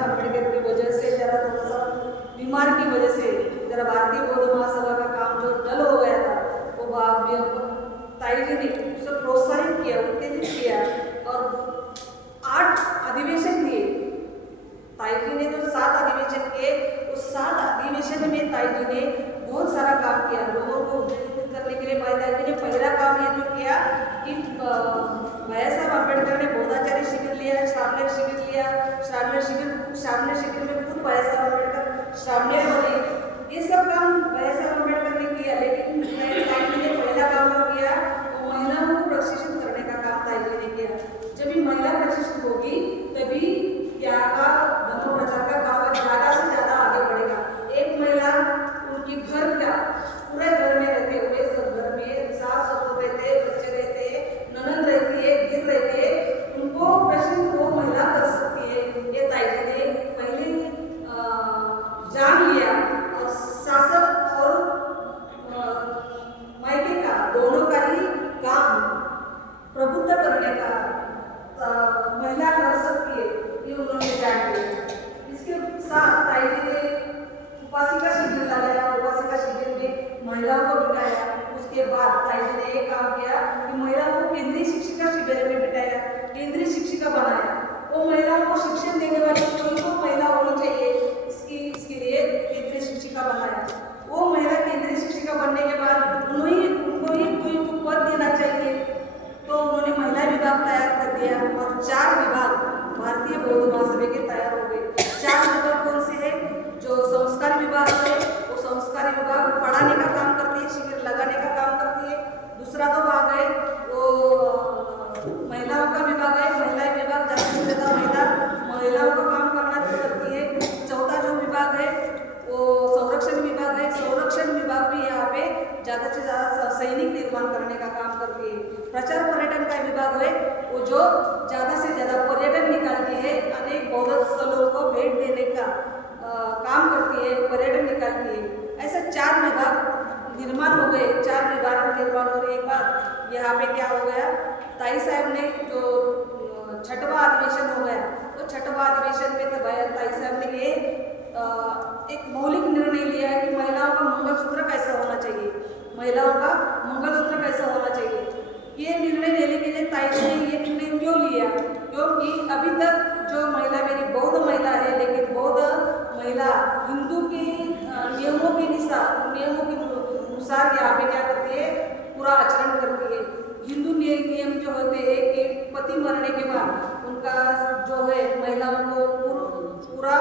साहब अम्बेडकर की वजह से जरा थोड़ा सा बीमार की वजह से जरा भारतीय बौद्ध महासभा का काम जो डल हो गया था, वो ताई जी ने उसे प्रोत्साहित किया, उत्तेजित किया और 8 अधिवेशन किए। ताई जी ने जो 7 अधिवेशन किए, उस 7 अधिवेशन में ताई जी ने बहुत सारा काम किया लोगों को उत्तेजित करने के लिए। ताई जी ने पहला काम ये जो किया कि भैया साहब अम्बेडकर ने बौद्धाचार्य शिविर लिया, श्रावणेर शिविर लिया। श्रावणेर शिविर में खुद भैया साहब अम्बेडकर श्रावणेर बने। ये सब काम भैया साहब अम्बेडकर ने किया, लेकिन ताई जी ने पहला काम जो किया वो महिलाओं को प्रशिक्षित करने का काम ताई जी ने किया। जब ये महिला प्रशिक्षित होगी तभी यहाँ का धर्म प्रचार का काम ज़्यादा से ज़्यादा आगे बढ़ेगा। एक महिला उनके घर का पूरे घर में रहते हुए, सब घर में सास ससुर रहते, बच्चे रहते, ननद रहती है, गिर रहती है, उनको प्रशिक्षित वो महिला कर सकती है। ये ताई जी ने पहले जान लिया और शासक और मायके का दोनों का ही काम प्रबुद्ध करने का महिला कर सकती है, ये उन्होंने जान लिया। इसके साथ ताई जी ने उपासिका शिविर लगाया, उपासिका शिविर में महिलाओं को बिठाया। उसके बाद ताई जी ने एक काम किया कि महिलाओं को केंद्रीय शिक्षिका शिविर में बिठाया, केंद्रीय शिक्षिका बनाया। वो महिलाओं को शिक्षण देने वाली कोई तो महिला होनी चाहिए, इसके लिए केंद्रीय शिक्षिका बनाया। वो महिला केंद्रीय शिक्षिका बनने के बाद उनको ही कोई पद देना चाहिए, तो उन्होंने महिला विभाग तैयार कर दिया और 4 विभाग भारतीय बौद्ध महासभा के तैयार हो गए। 4 विभाग कौन से है? जो संस्कार विभाग है, वो संस्कारी विभाग पढ़ाने का काम करती है, शिविर लगाने का काम करती है। दूसरा तो भाग है वो महिलाओं का विभाग है, महिला विभाग ज़्यादा से ज़्यादा महिलाओं का काम करना करती है। चौथा जो विभाग है वो संरक्षण विभाग है। संरक्षण विभाग भी यहाँ पे ज़्यादा से ज़्यादा सैनिक निर्माण करने का काम करती है। प्रचार पर्यटन का विभाग है वो जो ज़्यादा से ज़्यादा पर्यटन निकालती है, अनेक बौद्ध स्थलों को भेंट देने का काम करती है, पर्यटन निकालती है। ऐसे 4 विभाग निर्माण हो गए। 4 विभाग निर्माण होने के बाद यहाँ पे क्या हो गया, ताई साहब ने जो 6वां अधिवेशन हो गया, तो 6वां अधिवेशन में तो ताई साहब ने ये एक मौलिक निर्णय लिया है कि महिलाओं का मंगलसूत्र कैसा होना चाहिए, महिलाओं का मंगलसूत्र कैसा होना चाहिए। ये निर्णय लेने के लिए ताई जी ने ये निर्णय क्यों लिया? क्योंकि अभी तक जो महिला मेरी बौद्ध महिला है, लेकिन बौद्ध महिला हिंदू के नियमों के अनुसार यहाँ पे क्या करती है, पूरा आचरण करती है। हिंदू नियम जो होते हैं कि पति मरने के बाद उनका जो है महिलाओं को पूरा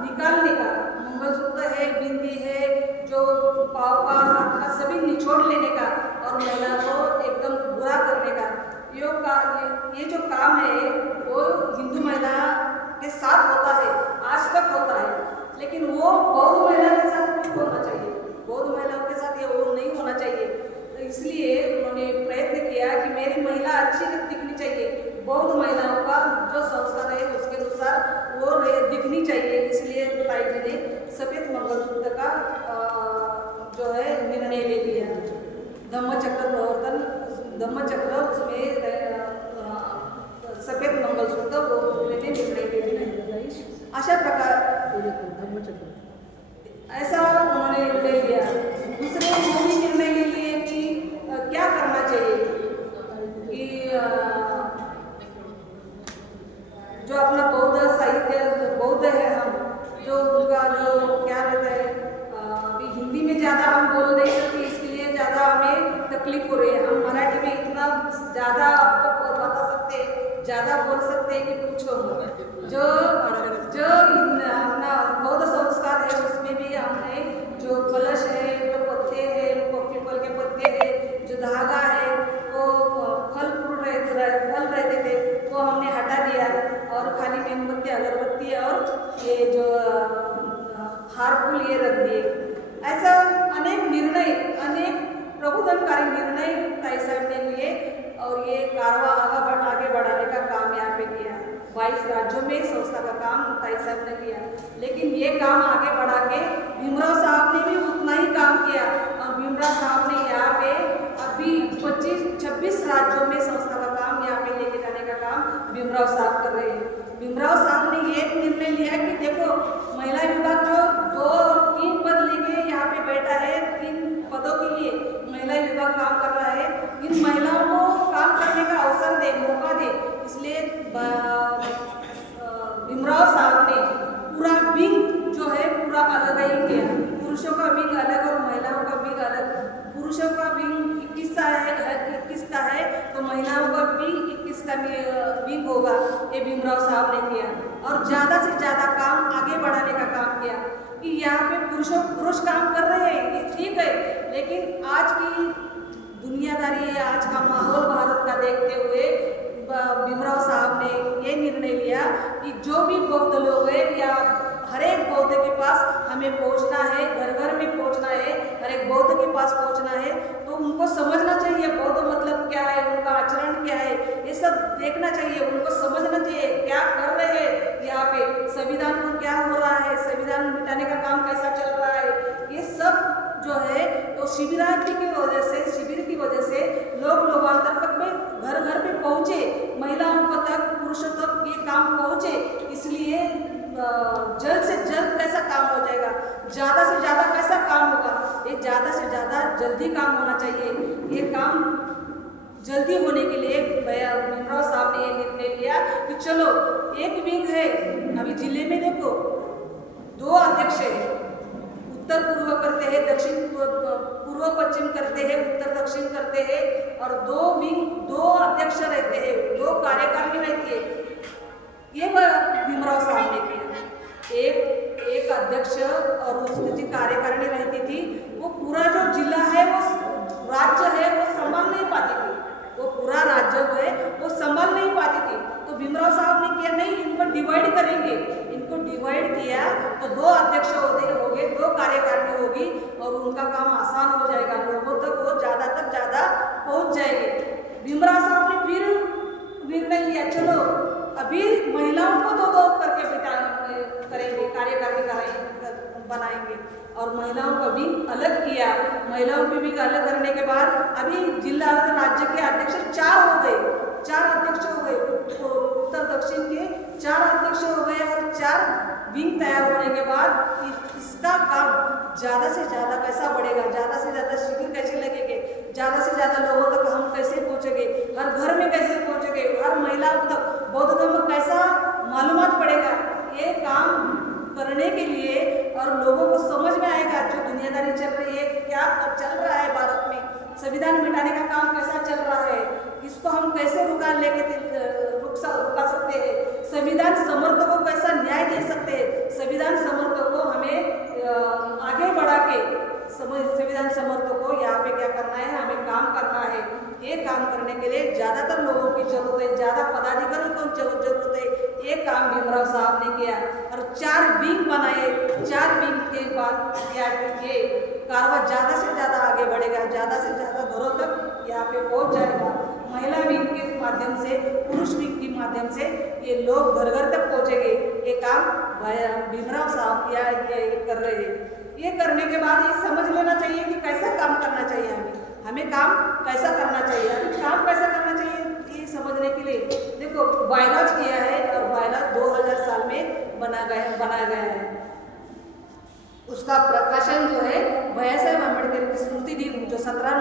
निकालने का, मंगलसूत्र है, बिंदी है, जो पाँव का हाथ का सभी निचोड़ लेने का और महिला को एकदम बुरा करने का ये जो काम है वो हिंदू महिला के साथ होता है, आज तक होता है। लेकिन वो बौद्ध महिला के साथ नहीं होना चाहिए, बौद्ध महिलाओं के साथ ये वो नहीं होना चाहिए। तो इसलिए उन्होंने प्रयत्न किया कि मेरी महिला अच्छी दिखनी चाहिए, बौद्ध महिलाओं का जो संस्कार है उसके अनुसार वो दिखनी चाहिए। इसलिए ताई जी ने सफेद मंगलसूत्र का जो है निर्णय ले लिया। धम्मचक्र प्रवर्तन, धम्मचक्र उसमें सफेद मंगलसूत्र वो उन्होंने निर्णय ले लिया। अशा प्रकार ऐसा उन्होंने निर्णय लिया। दूसरे उन्होंने निर्णय ले लिए कि क्या करना चाहिए कि जो अपना बौद्ध साहित्य बौद्ध है, हम जो उनका जो क्या रहता है, अभी हिंदी में ज़्यादा हम बोल नहीं सकते, इसके लिए ज़्यादा हमें तकलीफ हो रही है। हम मराठी में इतना ज़्यादा आपको बता सकते हैं, ज़्यादा बोल सकते हैं कि पूछो। जो अपना बौद्ध संस्कार है उसमें भी हमने जो कलश है, जो पत्ते हैं, पीपल के पत्ते हैं, जो धागा है, वो फल रहते थे, वो हमने हटा दिया और खाली मेणबत्ती, अगरबत्ती और ये जो हार फूल ये रख दिए। ऐसा अनेक निर्णय, अनेक प्रबोधनकारी निर्णय ताई साहब ने लिए और ये कारवा आगे बढ़ाने का काम यहाँ पे किया। 22 राज्यों में संस्था का काम ताई साहब ने किया, लेकिन ये काम आगे बढ़ा के भीमराव साहब ने भी उतना ही काम किया और भीमराव साहब ने यहाँ पे अभी 25-26 राज्यों में संस्था का काम यहाँ पे लेके जाने का काम भीमराव साहब कर रहे हैं। भीमराव साहब ने ये निर्णय लिया कि देखो महिला विभाग जो 2 और 3 पद लेके यहाँ पे बैठा है, 3 पदों के लिए महिला विभाग काम कर रहा है, इन महिलाओं को काम करने का अवसर दे, मौका दे। इसलिए भीमराव साहब ने पूरा विंग जो है पूरा अलग ही किया, पुरुषों का विंग अलग और महिलाओं का विंग अलग। पुरुषों का विंग 21 का है तो महिलाओं का भी 21 का विंग होगा, ये भीमराव साहब ने किया। और ज़्यादा से ज़्यादा काम आगे बढ़ाने का काम किया कि यहाँ पे पुरुष काम कर रहे हैं, ये ठीक है, लेकिन आज की दुनियादारी है, आज का माहौल भारत का देखते हुए भीमराव साहब ने ये निर्णय लिया कि जो भी बौद्ध लोग हैं या हर एक बौद्ध के पास हमें पहुंचना है, घर घर में पहुंचना है, हर एक बौद्ध के पास पहुंचना है, तो उनको समझना चाहिए बौद्ध मतलब क्या है, उनका आचरण क्या है, ये सब देखना चाहिए, उनको समझना चाहिए क्या कर रहे हैं यहाँ पे, संविधान को क्या हो रहा है, संविधान मिटाने का काम कैसा चल रहा है, ये सब जो है तो शिविर की वजह से लोग लोकांतर तक में घर घर में पहुँचे, महिलाओं को तक, पुरुषों तक ये काम पहुँचे। इसलिए जल्द से जल्द कैसा काम हो जाएगा, ज़्यादा से ज़्यादा कैसा काम होगा, ये ज़्यादा से ज़्यादा जल्दी काम होना चाहिए। ये काम जल्दी होने के लिए भीमराव साहब ने ये निर्णय लिया कि चलो एक विंग है, अभी जिले में देखो 2 अध्यक्ष है, उत्तर पूर्व करते हैं, दक्षिण पूर्व पश्चिम करते हैं, उत्तर दक्षिण करते हैं, और 2 अध्यक्ष रहते हैं, 2 कार्यकारिणी रहती है। ये भीमराव साहब ने किया। एक अध्यक्ष और उसकी जो कार्यकारिणी रहती थी, वो पूरा जो जिला है, वो राज्य है, वो संभाल नहीं पाती थी, वो पूरा राज्य है वो संभाल नहीं पाती थी। तो भीमराव साहब ने किया नहीं, इनको डिवाइड करेंगे, इनको डिवाइड किया तो 2 अध्यक्ष हो गए, 2 कार्यकारिणी होगी और उनका काम आसान हो जाएगा, लोगों तक वो ज़्यादा तक ज़्यादा पहुँच जाएंगे। भीमराव साहब ने फिर निर्णय लिया, चलो अभी महिलाओं को 2-2 करके करेंगे, कार्यकारिणी बनाएंगे, और महिलाओं का भी अलग किया। महिलाओं की भी अलग करने के बाद अभी जिला राज्य के अध्यक्ष 4 हो गए, 4 अध्यक्ष हो गए, उत्तर दक्षिण के 4 अध्यक्ष हो गए, और 4 विंग तैयार होने के बाद इसका काम ज़्यादा से ज़्यादा कैसा बढ़ेगा, ज़्यादा से ज़्यादा शिविर कैसे लगेंगे, ज़्यादा से ज़्यादा लोगों तक हम कैसे पहुँचेंगे, हर घर में कैसे पहुँचेंगे, हर महिला तक बौद्ध धर्म कैसा मालूमात पड़ेगा, ये काम करने के लिए और लोगों को समझ में आएगा जो दुनियादारी चल रही है, क्या चल रहा है भारत में, संविधान मिटाने का काम कैसा चल रहा है, इसको हम कैसे रुका सकते हैं, संविधान समर्थकों को कैसा न्याय दे सकते हैं, संविधान समर्थकों को हमें आगे बढ़ा के संविधान समर्थकों को यहाँ पे क्या करना है, हमें काम करना है। ये काम करने के लिए ज़्यादातर लोगों की जरूरत है, ज़्यादा पदाधिकारियों को जरूरत है। ये काम भीमराव साहब ने किया और 4 विंग बनाए। 4 विंग के बाद ये कारवां ज़्यादा से ज़्यादा आगे बढ़ेगा, ज़्यादा से ज़्यादा घरों तक यहाँ पे पहुँच जाएगा। महिला विंग के माध्यम से, पुरुष विंग के माध्यम से ये लोग घर घर तक पहुँचेंगे। ये काम भीमराव साहब ये कर रहे हैं। ये करने के बाद ये समझ लेना चाहिए कि कैसा काम करना चाहिए, हमें काम कैसा करना चाहिए, काम कैसा करना चाहिए ये समझने के लिए देखो बायलॉज किया है, और बायलॉज 2000 साल में बनाया गया है। उसका प्रकाशन जो है भैया साहब अम्बेडकर की स्मृति दिन जो 17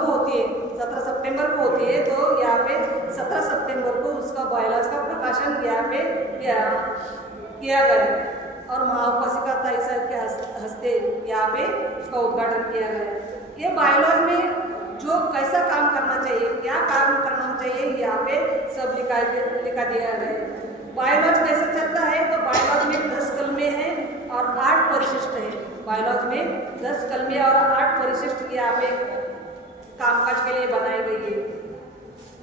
को होती है, 17 सितंबर को होती है, तो यहाँ पे 17 सितंबर को उसका बायलॉज का प्रकाशन यहाँ पे किया गया और महाउपासिका ताई साहब के हस्ते यहाँ पे उसका उद्घाटन किया गया। ये बायलॉज में जो कैसा काम करना चाहिए, क्या काम करना चाहिए, यहाँ पे सब लिखा दिया गया। बायलॉज कैसे चलता है, तो बायलॉज में 10 कलमे हैं और 8 परिशिष्ट है। बायलॉज में 10 कलमे और 8 परिशिष्ट यहाँ पे कामकाज के लिए बनाई गई है।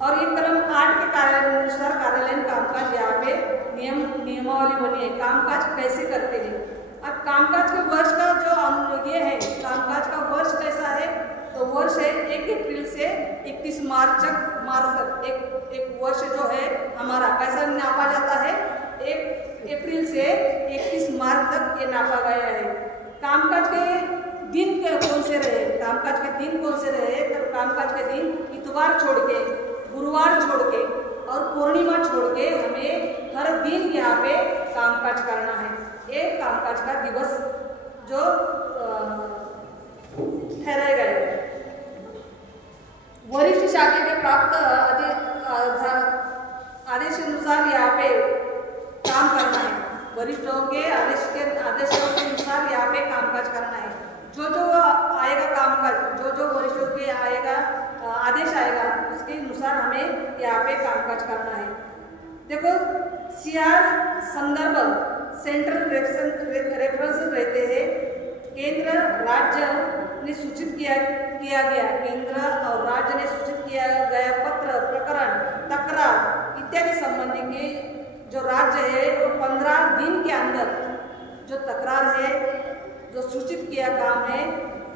और ये कलम 8 के अनुसार कार्यालयीन कामकाज यहाँ पे नियमावली बनी है, कामकाज कैसे करते हैं। अब कामकाज के वर्ष का जो ये है, कामकाज का वर्ष कैसा है, तो वर्ष है 1 अप्रैल से 31 मार्च तक एक वर्ष जो है हमारा कैसा नापा जाता है, 1 अप्रैल से 31 मार्च तक ये नापा गया है। कामकाज के दिन कौन से रहे, कामकाज के दिन कौन से रहे, तो कामकाज के दिन इतवार छोड़ के, गुरुवार छोड़ के और पूर्णिमा छोड़ के हमें हर दिन यहाँ पे कामकाज करना है। एक कामकाज का दिवस जो ठहराए गए वरिष्ठ शाखा के प्राप्त आदेशानुसार यहाँ पे काम करना है। वरिष्ठों के आदेशों के अनुसार यहाँ पे कामकाज करना है। जो जो आएगा कामकाज, जो जो वरिष्ठों के आएगा आदेश आएगा उसके अनुसार हमें यहाँ पे कामकाज करना है। देखो सीआर संदर्भ सेंट्रल रेफरेंस रहते हैं। केंद्र राज्य ने सूचित किया गया, केंद्र और राज्य ने सूचित किया गया पत्र, प्रकरण, तकरार इत्यादि संबंधी के जो राज्य है वो 15 दिन के अंदर जो तकरार है, जो सूचित किया काम है,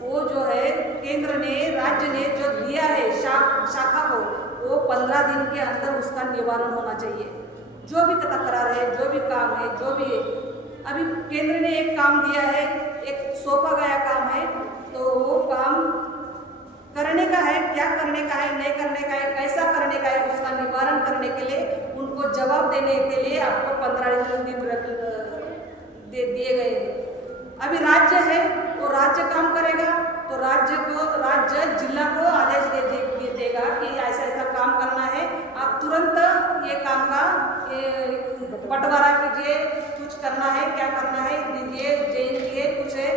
वो जो है केंद्र ने, राज्य ने जो दिया है शाखा को, वो 15 दिन के अंदर उसका निवारण होना चाहिए। जो भी तकरार है, जो भी काम है, जो भी है, अभी केंद्र ने एक काम दिया है, एक सौंपा गया काम है, तो वो काम करने का है, क्या करने का है, नहीं करने का है, कैसा करने का है, उसका निवारण करने के लिए उनको जवाब देने के लिए आपको 15 दिन दिए गए हैं। अभी राज्य है, वो राज्य काम करेगा तो राज्य जिला को आदेश देगा कि ऐसा ऐसा काम करना है, आप तुरंत ये काम का बंटवारा कीजिए, कुछ करना है, क्या करना है दीजिए, दीजिए कुछ है,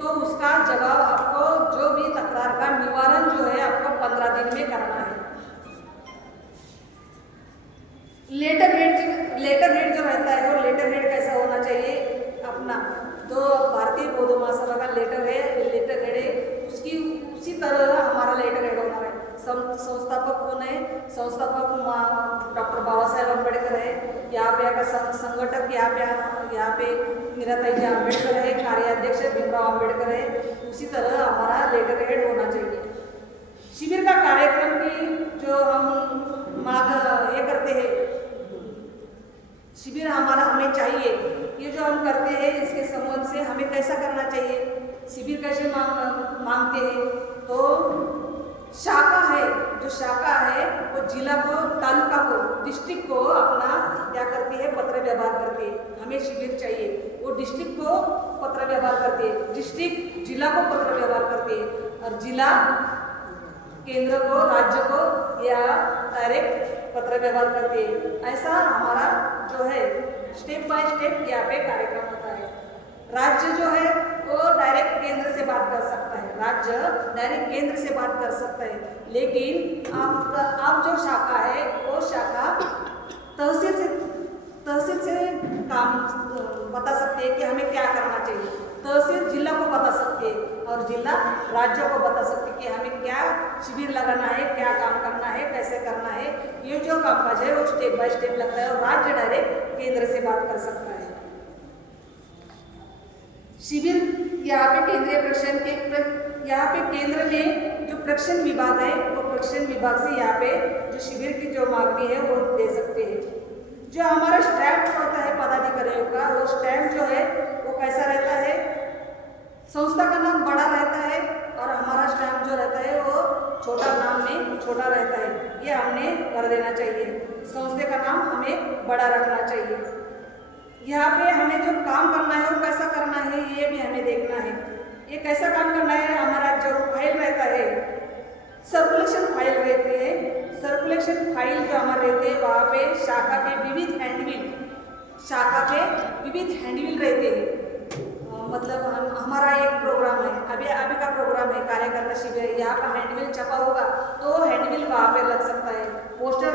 तो उसका जवाब आपको जो भी तकरार का निवारण जो है आपको 15 दिन में करना है। लेटर हेड जो रहता है वो लेटर हेड कैसा होना चाहिए अपना, तो भारतीय बौद्ध महासभा का लेटर हेड है, उसकी उसी तरह हमारा लेटर हेड होना है। संस्थापक कौन है? संस्थापक डॉक्टर बाबा साहेब अम्बेडकर है। यहाँ पे संगठक यहाँ पे मीराताई जी अम्बेडकर है, कार्याध्यक्ष भीमराव अम्बेडकर है। उसी तरह हमारा लेटर हेड होना चाहिए। शिविर का कार्यक्रम की जो हम ये करते हैं, शिविर हमें चाहिए, ये जो हम करते हैं इसके संबंध से हमें कैसा करना चाहिए, शिविर कैसे मांगते हैं, तो शाखा है, जो शाखा है वो जिला को, तालुका को, डिस्ट्रिक्ट को अपना क्या करती है, पत्र व्यवहार करती है। हमें शिविर चाहिए, वो डिस्ट्रिक्ट को पत्र व्यवहार करती है, डिस्ट्रिक्ट जिला को पत्र व्यवहार करती है, और जिला केंद्र को, राज्य को या डायरेक्ट पत्र व्यवहार करती है। ऐसा हमारा जो है स्टेप बाय स्टेप यहाँ पे कार्यक्रम होता है। राज्य जो है वो डायरेक्ट केंद्र से बात कर सकता है, राज्य डायरेक्ट केंद्र से बात कर सकता है, लेकिन आप जो शाखा है वो शाखा तहसील से काम बता सकते हैं कि हमें क्या करना चाहिए। तहसील जिला को बता सकती है और जिला राज्यों को बता सकती है कि हमें क्या शिविर लगाना है, क्या काम करना है, कैसे करना है। ये जो कामकाज है वो स्टेप बाय स्टेप लगता है और राज्य डायरेक्ट केंद्र से बात कर सकता है। शिविर यहाँ पे केंद्रीय प्रशिक्षण के यहाँ पे केंद्र में जो प्रशिक्षण विभाग है वो प्रशिक्षण विभाग से यहाँ पे जो शिविर की जो मांगनी है वो दे सकते हैं। जो हमारा स्टैम्प होता है पदाधिकारियों का, वो स्टैम्प जो है वो कैसा रहता है, संस्था का नाम बड़ा रहता है और हमारा स्टैम्प जो रहता है वो छोटा, नाम में छोटा रहता है। ये हमने कर देना चाहिए। संस्था का नाम हमें बड़ा रखना चाहिए। यहाँ पे हमें जो काम करना है वो कैसा करना है ये भी हमें देखना है। ये कैसा काम करना है, हमारा जो फाइल रहता है, सर्कुलेशन फाइल रहती है, सर्कुलेशन फाइल जो हमारे रहते हैं वहाँ पे शाखा के विविध हैंडबिल रहते हैं। मतलब हमारा एक प्रोग्राम है, अभी का प्रोग्राम है, कार्यकर्ता शिविर है, यहाँ पर हैंडबिल छपा होगा तो हैंडबिल वहाँ पे लग सकता है। पोस्टर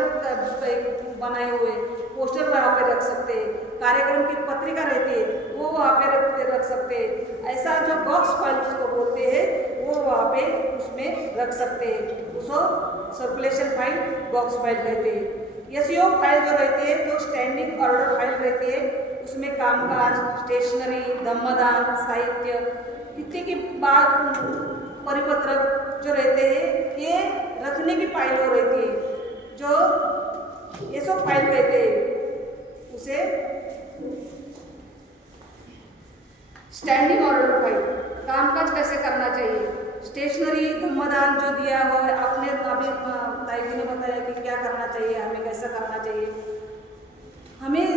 बनाए हुए पोस्टर वहाँ पे रख सकते हैं। कार्यक्रम की पत्रिका रहती है वो वहाँ पे रख सकते हैं। ऐसा जो बॉक्स फाइल उसको बोलते हैं वो वहाँ पे उसमें रख सकते हैं। उसको सर्कुलेशन फाइल, बॉक्स फाइल कहते हैं। एसईओ फाइल जो रहती है तो स्टैंडिंग ऑर्डर फाइल रहती है, उसमें कामकाज, स्टेशनरी, धम्मदान, साहित्य इतने की बात, परिपत्र जो रहते हैं ये रखने की फाइल हो रहती है, जो ये सब फाइल कहते हैं। उसे स्टैंडिंग ऑर्डर फाइल, कामकाज कैसे करना चाहिए, स्टेशनरी, धम्मदान जो दिया हुआ है, आपने अभी ताई जी ने बताया कि क्या क्या करना चाहिए, हमें कैसा करना चाहिए। हमें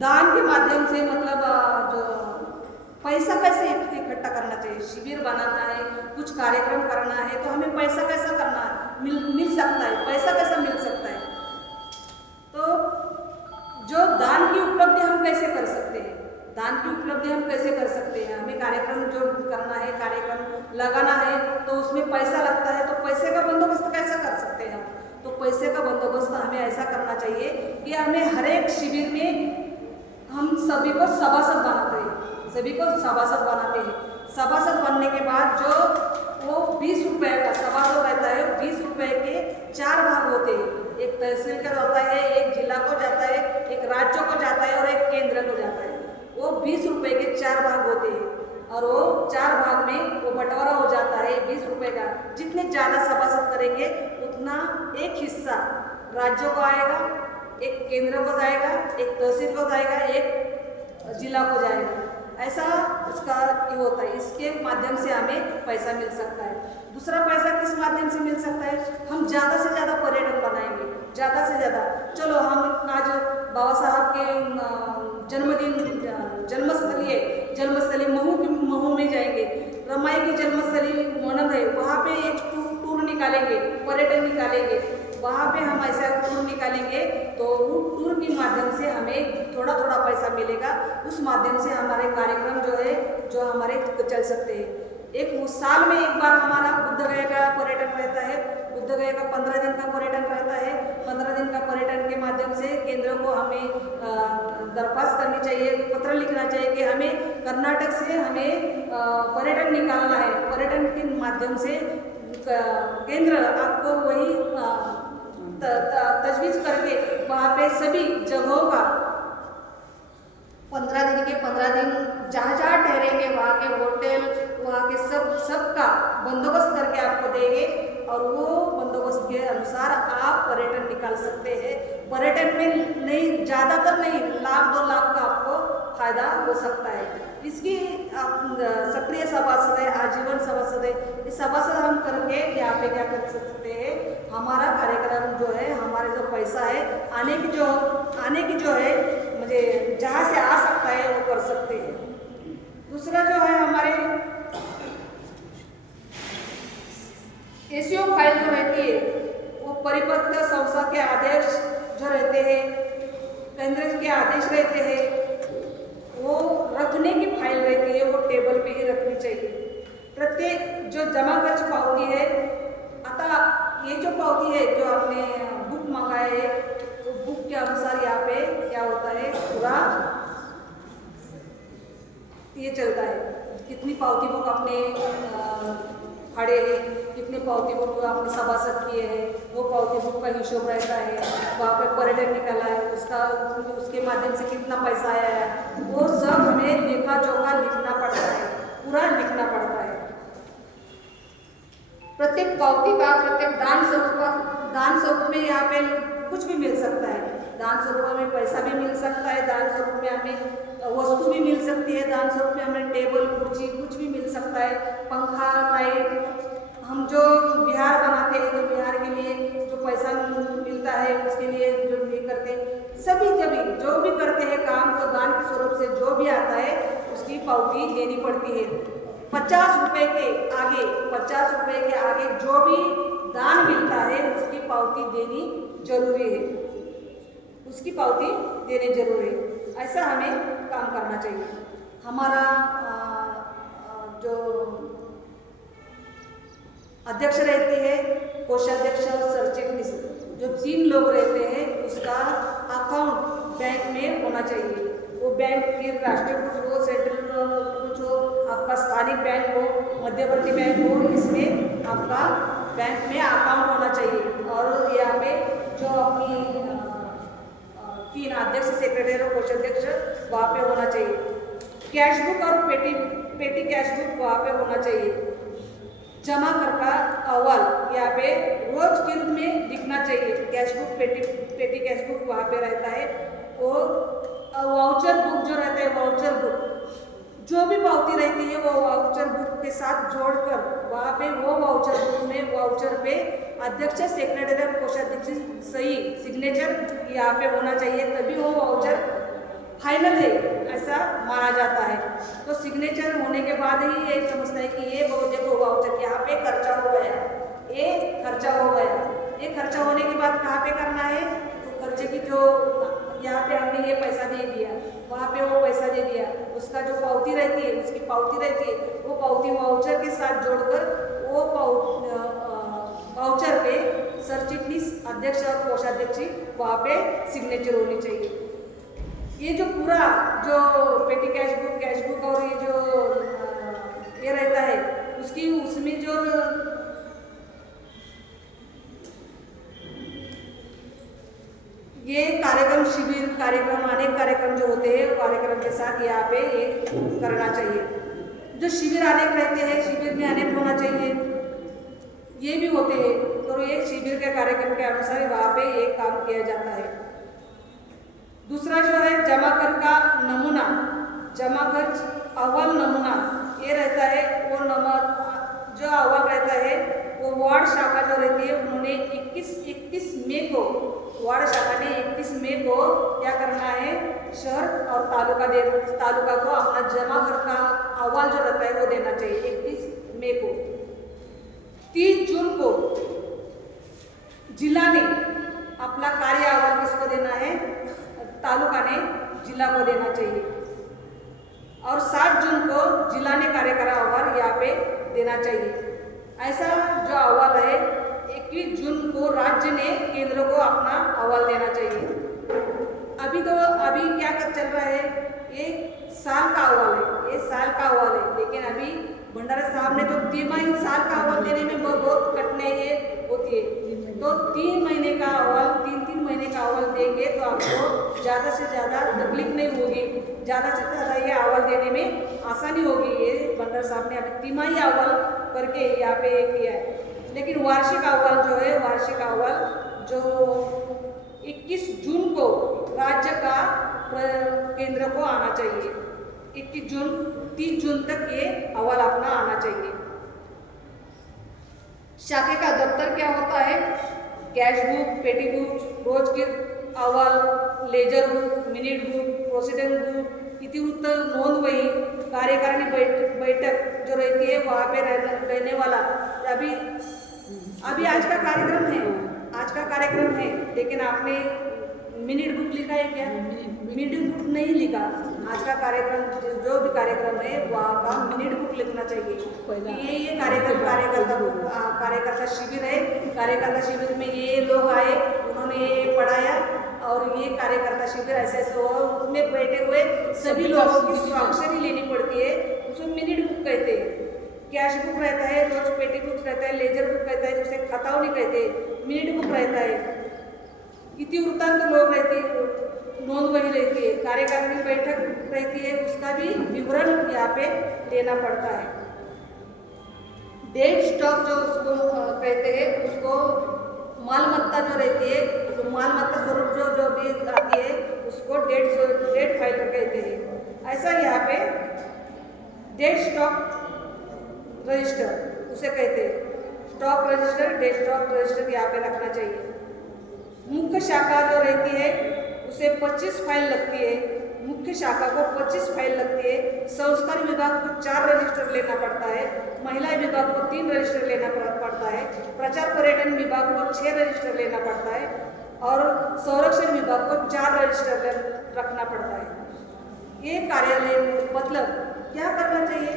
दान के माध्यम से मतलब जो पैसा कैसे इकट्ठा करना चाहिए, शिविर बनाना है, कुछ कार्यक्रम करना है तो हमें पैसा कैसा करना है, मिल सकता है, पैसा कैसा मिल सकता है। तो जो दान की उपलब्धि हम कैसे कर सकते हैं, दान की उपलब्धि हम कैसे कर सकते हैं, हमें कार्यक्रम जो करना है, कार्यक्रम लगाना है तो उसमें पैसा लगता है, तो पैसे का बंदोबस्त कैसा कर सकते हैं हम। तो पैसे का बंदोबस्त हमें ऐसा करना चाहिए कि हमें हर एक शिविर में हम सभी को सभासद बनाते हैं, सभी को सभासद बनाते हैं। सभासद बनने के बाद जो वो 20 रुपये का सभासद रहता है, 20 रुपये के 4 भाग होते हैं, एक तहसील का होता है, एक जिला को जाता है, एक राज्य को जाता है और एक केंद्र को जाता है। वो 20 रुपये के 4 भाग होते हैं और वो 4 भाग में वो बंटवारा हो जाता है 20 रुपये का। जितने ज़्यादा सभासद करेंगे उतना एक हिस्सा राज्यों को आएगा, एक केंद्र को जाएगा, एक तहसील को जाएगा, एक जिला को जाएगा। ऐसा उसका ये होता है, इसके माध्यम से हमें पैसा मिल सकता है। दूसरा पैसा किस माध्यम से मिल सकता है, हम ज़्यादा से ज़्यादा पर्यटन बनाएंगे, ज़्यादा से ज़्यादा। चलो हम आज बाबा साहब के जन्मस्थली महू में जाएंगे, रमाई की जन्मस्थली मोनद है, वहाँ पे एक टूर निकालेंगे, पर्यटन निकालेंगे, वहाँ पे हम ऐसा टूर निकालेंगे तो वो टूर के माध्यम से हमें थोड़ा थोड़ा पैसा मिलेगा। उस माध्यम से हमारे कार्यक्रम जो है जो हमारे चल सकते हैं। एक साल में एक बार हमारा बुद्ध गया का पर्यटन रहता है, बुद्ध गया का 15 दिन का पर्यटन रहता है। 15 दिन का पर्यटन के माध्यम से केंद्र को हमें दरख्वास्त करनी चाहिए, पत्र लिखना चाहिए कि हमें कर्नाटक से हमें पर्यटन निकालना है। पर्यटन के माध्यम से केंद्र आपको वही तजवीज़ करके वहाँ पे सभी जगहों का 15 दिन के 15 दिन जहाँ जहाँ ठहरेंगे वहाँ के होटल, वहाँ के सबका बंदोबस्त करके आपको देंगे और वो बंदोबस्त के अनुसार आप पर्यटन निकाल सकते हैं। पर्यटन में नहीं, ज़्यादातर नहीं, 1 लाख 2 लाख का आपको फायदा हो सकता है। इसकी सक्रिय सभासद है, आजीवन सभासद है। इस सभासद हम करके यहाँ पे क्या कर सकते हैं, हमारा कार्यक्रम जो है, हमारे जो पैसा है आने की जो है मुझे जहाँ से आ सकता है वो कर सकते हैं। दूसरा जो है हमारे एसीओ फाइल जो रहती है वो परिपत्र संस्था के आदेश जो रहते हैं, केंद्र के आदेश रहते हैं, वो रखने की फाइल रहती है, वो टेबल पे ही रखनी चाहिए। प्रत्येक जो जमा खर्च पावती है, अतः ये जो पावती है जो आपने बुक मंगाए है वो बुक के अनुसार यहाँ पे क्या होता है, पूरा ये चलता है कितनी पावती बुक आपने फाड़े हैं, कितने पावती बुक आपने सभासद किए हैं, वो पावती बुक का हिसाब रहता है। वहाँ पे पर्यटन निकाला है उसके माध्यम से कितना पैसा आया है, वो सब हमें लेखा जोखा लिखना पड़ता है, पूरा लिखना पड़ता है। प्रत्येक पावती का, प्रत्येक दान स्वरूप में यहाँ पे कुछ भी मिल सकता है। दान स्वरूप में पैसा भी मिल सकता है, दान स्वरूप में हमें वस्तु भी मिल सकती है, दान स्वरूप में हमें टेबल कुर्सी कुछ भी मिल सकता है, पंखा लाइट। हम जो बिहार बनाते हैं तो बिहार के लिए जो पैसा मिलता है उसके लिए जो भी करते हैं, सभी जो भी करते हैं काम, तो दान के स्वरूप से जो भी आता है उसकी पावती देनी पड़ती है। 50 रुपये के आगे जो भी दान मिलता है उसकी पावती देनी जरूरी है, उसकी पावती देनी जरूरी है। ऐसा हमें काम करना चाहिए। हमारा जो अध्यक्ष रहती है, कोषाध्यक्ष और सचिव, जो 3 लोग रहते हैं, उसका अकाउंट बैंक में होना चाहिए। वो बैंक फिर राष्ट्रीयकृत हो, सेंट्रल कुछ हो, आपका स्थानिक बैंक हो, मध्यवर्ती बैंक हो, इसमें आपका बैंक में अकाउंट होना चाहिए। और यहाँ पे जो अपनी 3 अध्यक्ष, सेक्रेटरी और कोषाध्यक्ष वहाँ पे होना चाहिए। कैश बुक और पेटी कैश बुक वहाँ पे होना चाहिए। जमा कर का अहवाल यहाँ पे रोज गिरद में लिखना चाहिए। कैश बुक, पेटी कैश बुक वहाँ पे रहता है। वो वाउचर बुक जो रहता है, जो भी पावती रहती है वो वाउचर बुक के साथ जोड़कर वहाँ पे वो वाउचर बुक में वाउचर पे अध्यक्ष, सेक्रेटरी और कोषाध्यक्ष सही सिग्नेचर यहाँ पे होना चाहिए, तभी वो वाउचर फाइनल है ऐसा माना जाता है। तो सिग्नेचर होने के बाद ही ये समझता है कि ये देखो वाउचर यहाँ पे खर्चा हो गया, ये खर्चा हो गया। ये खर्चा होने के बाद कहाँ पे करना है, तो खर्चे की जो यहाँ पे हमने ये पैसा दे दिया, वहाँ पे वो पैसा दे दिया, उसका जो पावती रहती है, उसकी पावती रहती है, वो पावती वाउचर के साथ जोड़कर वो वाउचर पे सर चिटनीस, अध्यक्ष और कोषाध्यक्ष वहाँ पे सिग्नेचर होनी चाहिए। ये जो पूरा जो पेटी कैश बुक और ये जो ये रहता है उसकी उसमें जो ये कार्यक्रम शिविर कार्यक्रम अनेक कार्यक्रम जो होते हैं कार्यक्रम के साथ यहाँ पे ये करना चाहिए। जो शिविर अनेक रहते हैं शिविर में अनेक होना चाहिए, ये भी होते हैं, तो ये शिविर के कार्यक्रम के अनुसार वहाँ पे ये काम किया जाता है। दूसरा जो है जमा कर का नमूना, जमा खर्च अहवाल नमूना ये रहता है। वो जो अहवाल रहता है वो वार्ड शाखा जो रहती है उन्होंने 21 मई को वार्ड शाखा ने 21 मई को क्या करना है, शहर और तालुका को अपना जमा कर का अहवाल जो रहता है वो देना चाहिए 21 मई को। 30 जून को जिला ने अपना कार्य अहवाल किसको देना है, तालुका ने जिला को देना चाहिए। और 7 जून को जिला ने कार्यक्रम अहवाल यहाँ पे देना चाहिए। ऐसा जो अहवाल है 21 जून को राज्य ने केंद्र को अपना अहवाल देना चाहिए। अभी क्या चल रहा है, ये साल का अहवाल है, ये साल का अहवाल है, लेकिन अभी भंडारा साहब ने तो 3 महीने साल का अहवाल देने में बहुत कठिनाई होती है। तो 3 महीने का अहवाल 3 महीने का अहवाल देंगे तो आपको ज़्यादा से ज़्यादा तकलीफ नहीं होगी, ज़्यादा से ज़्यादा ये अहवाल देने में आसानी होगी। ये भंडारा साहब ने अभी तिमाही अहवाल करके यहाँ पे किया है। लेकिन वार्षिक अहवाल जो है, वार्षिक अहवाल जो 21 जून को राज्य का केंद्र को आना चाहिए। 21 जून 30 जून तक ये अहवाल अपना आना चाहिए। शाखे का दफ्तर क्या होता है, कैश बुक, पेटी बुक, रोज के अहवाल, laser book, minute book, proceeding book, इतिवृत्त, नोंद वही, कार्यकारिणी बैठक जो रहती है वहाँ पे रहने वाला। अभी आज का कार्यक्रम है, लेकिन आपने मिनिट बुक लिखा है क्या? मिनिट बुक नहीं लिखा। आज का कार्यक्रम जो भी कार्यक्रम है वहाँ का मिनिट बुक लिखना चाहिए। ये कार्यकर्ता शिविर है, कार्यकर्ता शिविर में ये लोग आए, उन्होंने ये पढ़ाया और ये कार्यकर्ता शिविर ऐसे हो, उसमें बैठे हुए सभी लोगों की स्वाक्षरी लेनी पड़ती है, उसको मिनिट बुक कहते हैं। कैश बुक रहता है, रोज पेटी बुक रहता है, लेजर बुक रहता है, जिसे खतावनी कहते हैं, मिनिट बुक रहता है। इतिवृत्तांत लोग रहती है, नोंद वही रहती है, कार्यकारिणी बैठक रहती है, उसका भी विवरण यहाँ पे लेना पड़ता है। डेट स्टॉक जो उसको कहते हैं, उसको मालमत्ता जो रहती है, तो मालमत्ता स्वरूप जो भी आती है उसको डेट फाइल कहते हैं। ऐसा यहाँ पे डेट स्टॉक रजिस्टर उसे कहते हैं। Stock register, dead stock register यहाँ पे रखना चाहिए। मुख्य शाखा जो रहती है उसे 25 फाइल लगती है, मुख्य शाखा को 25 फाइल लगती है। संस्कार विभाग को 4 रजिस्टर लेना पड़ता है, महिला विभाग को 3 रजिस्टर लेना पड़ता है, प्रचार पर्यटन विभाग को 6 रजिस्टर लेना पड़ता है और संरक्षण विभाग को 4 रजिस्टर रखना पड़ता है। ये कार्यालय मतलब क्या करना चाहिए,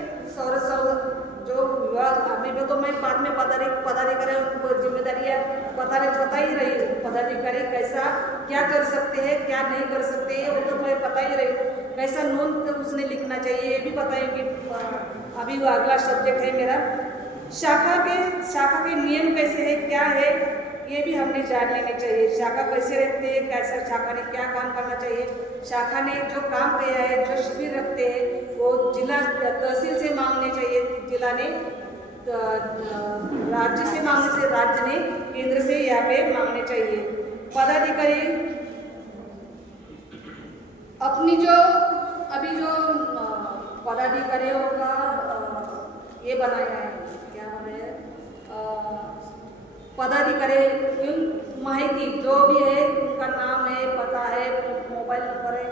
जो विभाग अभी तो मैं बाद में पदाधिकारी जिम्मेदारियाँ बता ही रही हूँ। पदाधिकारी कैसा क्या कर सकते हैं, क्या नहीं कर सकते हैं, वो तो मैं बता ही रही हूँ। कैसा नोंद उसने लिखना चाहिए ये भी बताएंगे। अभी वो अगला सब्जेक्ट है मेरा। शाखा के नियम कैसे है, क्या है, ये भी हमने जान लेने चाहिए। शाखा कैसे रखते हैं, कैसे शाखा ने क्या काम करना चाहिए। शाखा ने जो काम किया है, जो शिविर रखते हैं वो जिला तहसील से मांगने चाहिए, जिला ने राज्य से मांगने से, राज्य ने केंद्र से यहाँ पे मांगने चाहिए। पदाधिकारी अपनी जो अभी जो पदाधिकारियों का ये बनाया है, क्या बनाया है, पदाधिकारी माहिती जो भी है उनका नाम है, पता है, मोबाइल नंबर है,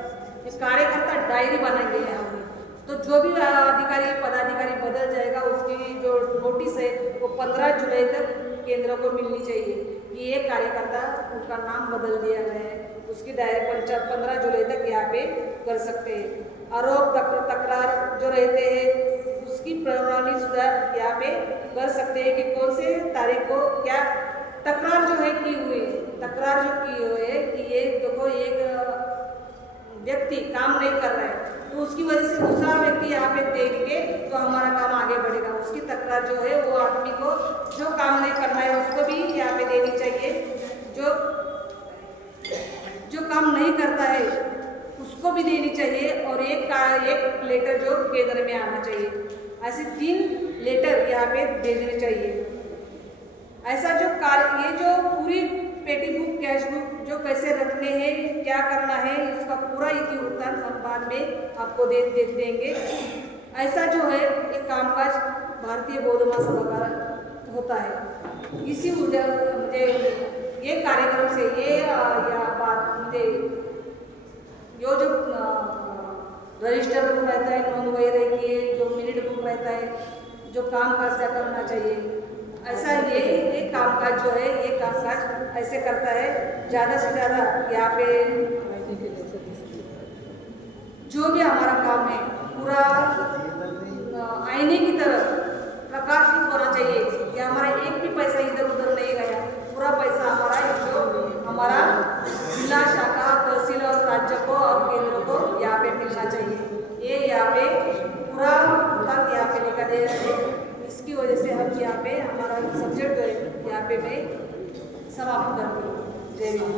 ये कार्यकर्ता डायरी बनाएंगे यहाँ पे। तो जो भी अधिकारी पदाधिकारी बदल जाएगा उसकी जो नोटिस है वो 15 जुलाई तक केंद्र को मिलनी चाहिए कि ये कार्यकर्ता उनका नाम बदल दिया गया है, उसकी डायरी 15 जुलाई तक यहाँ पे कर सकते हैं। आरोप तकरार जो रहते हैं उसकी प्रणाली सुधार यहाँ पे कर सकते हैं कि कौन से तारीख को क्या तकरार जो है की हुई है, तकरार जो की हुई है कि ये देखो एक व्यक्ति काम नहीं कर रहा है तो उसकी वजह से दूसरा व्यक्ति यहाँ पे देंगे तो हमारा काम आगे बढ़ेगा। उसकी तकरार जो है वो आदमी को जो काम नहीं करना है उसको भी यहाँ पे देनी चाहिए, जो काम नहीं करता है उसको भी देनी चाहिए, और एक लेटर जो केंद्र में आना चाहिए। ऐसे 3 लेटर यहाँ पे भेजने चाहिए। ऐसा जो ये जो पूरी पेटी बुक कैश बुक जो कैसे रखने हैं, क्या करना है, इसका पूरा इतिवृत्तांत हम बाद में आपको दे देंगे। ऐसा जो है एक कामकाज भारतीय बौद्ध महासभा का होता है। इसी मुझे ये कार्यक्रम से ये या बात मुझे जो रजिस्टर बुक रहता है, नोंद वही रहती है, जो मिनट बुक रहता है, जो काम कैसा करना चाहिए, ऐसा ये कामकाज जो है ये कामकाज ऐसे करता है। ज़्यादा से ज़्यादा यहाँ पे जो भी हमारा काम है पूरा आईने की तरह प्रकाशित होना चाहिए कि हमारा एक भी पैसा इधर उधर नहीं गया, पूरा पैसा हमारा जो हमारा जिला शाखा तहसील और राज्य को और केंद्र को यहाँ पे मिलना चाहिए। ये यहाँ पे पूरा तक यहाँ पे लिखा दे रहे हैं। इसकी वजह से हम यहाँ पे हमारा सब्जेक्ट जो है यहाँ पे मैं समाप्त करती हूँ। जय हिंद।